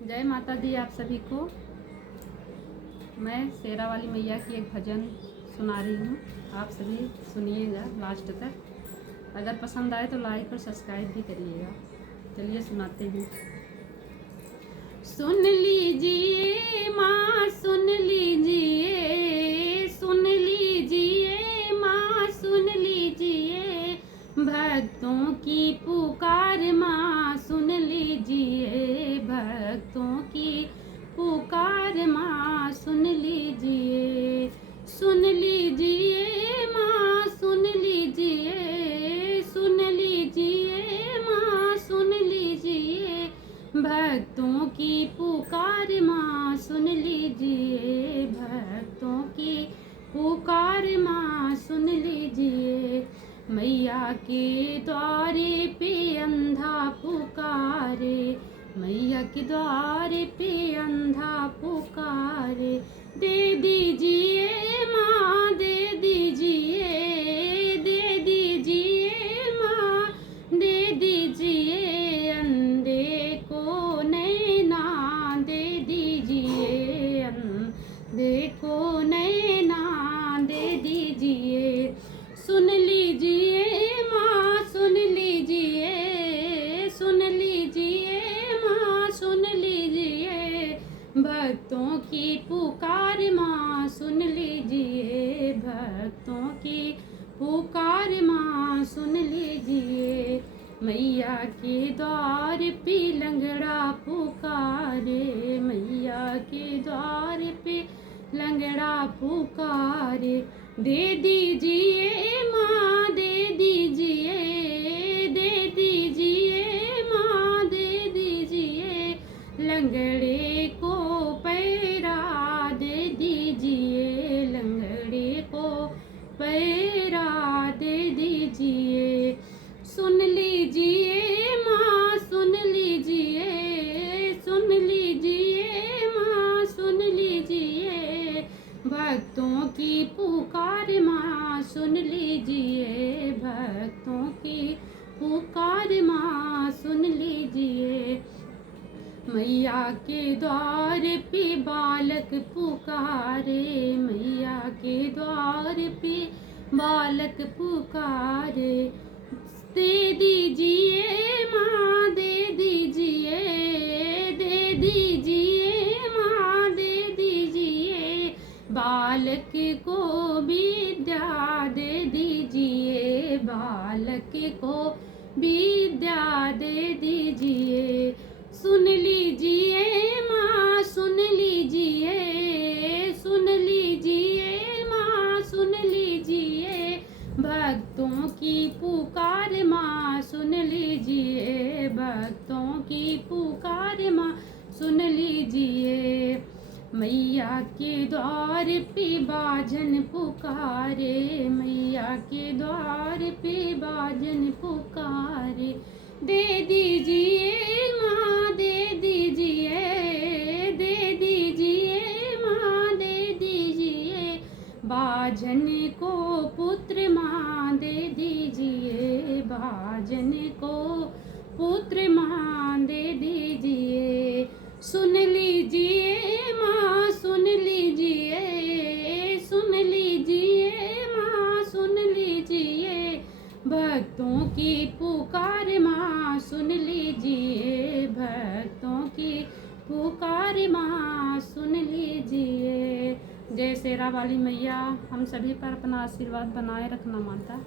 जय माता दी आप सभी को। मैं शेरा वाली मैया की एक भजन सुना रही हूँ, आप सभी सुनिएगा लास्ट तक। अगर पसंद आए तो लाइक और सब्सक्राइब भी करिएगा। चलिए सुनाते हैं। सुन लीजिए माँ, सुन लीजिए, सुन लीजिए माँ, सुन लीजिए भक्तों की पुकार माँ, सुन लीजिए भक्तों की पुकार माँ, सुन लीजिए। सुन लीजिए माँ, सुन लीजिए, सुन लीजिए माँ, सुन लीजिए भक्तों की पुकार माँ, सुन लीजिए भक्तों की पुकार माँ, सुन लीजिए। मैया के द्वारे पे अंधा पुकारे, मैया के द्वारे पे अंधा पुकारे। दे दीजिए माँ, दे दीजिए, दे दीजिए माँ, दे दीजिए अंधे को नैना, दे दीजिए अंधे को नैना, दे दीजिए। सुन लीजिए माँ, सुन लीजिए, सुन लीजिए माँ, सुन लीजिए भक्तों की पुकार माँ, सुन लीजिए भक्तों की पुकार माँ, सुन लीजिए। मैया के द्वार पे लंगड़ा पुकारे, मैया के द्वार पे लंगड़ा पुकारे। दे दीजिए माँ, दे दीजिए, दे दीजिए माँ, दे दीजिए लंगड़े को पैरा, दे दीजिए लंगड़े को पैरा, दे दीजिए। सुन लीजिए माँ, सुन लीजिए, सुन लीजिए माँ, सुन लीजिए भक्तों की पुकार माँ, सुन लीजिए भक्तों की पुकार माँ, सुन लीजिए। मैया के द्वार पे बालक पुकारे, मैया के द्वार पे बालक पुकारे। दे दीजिए माँ, दे दीजिए, दे दीजिए माँ, दे दीजिए बालक को विद्या, दे दीजिए बालक को विद्या, दे दीजिए। सुन लीजिए माँ, सुन लीजिए, सुन लीजिए माँ, सुन लीजिए भक्तों की पुकार माँ, सुन लीजिए भक्तों की पुकार माँ, सुन लीजिए। मैया के द्वार पे बाजन पुकारे, मैया के द्वार पे बाजन पुकारे। दे दीजिए माँ, दे दीजिए, दे दीजिए माँ, दे दीजिए बाजन को पुत्र माँ, दे दीजिए बाजन को पुत्र माँ, दे दीजिए। सुन लीजिए माँ, सुन लीजिए, सुन लीजिए माँ, सुन लीजिए भक्तों की पुकार माँ, सुन लीजिए भक्तों की पुकार माँ, सुन लीजिए। जय शेरा वाली मैया, हम सभी पर अपना आशीर्वाद बनाए रखना माता।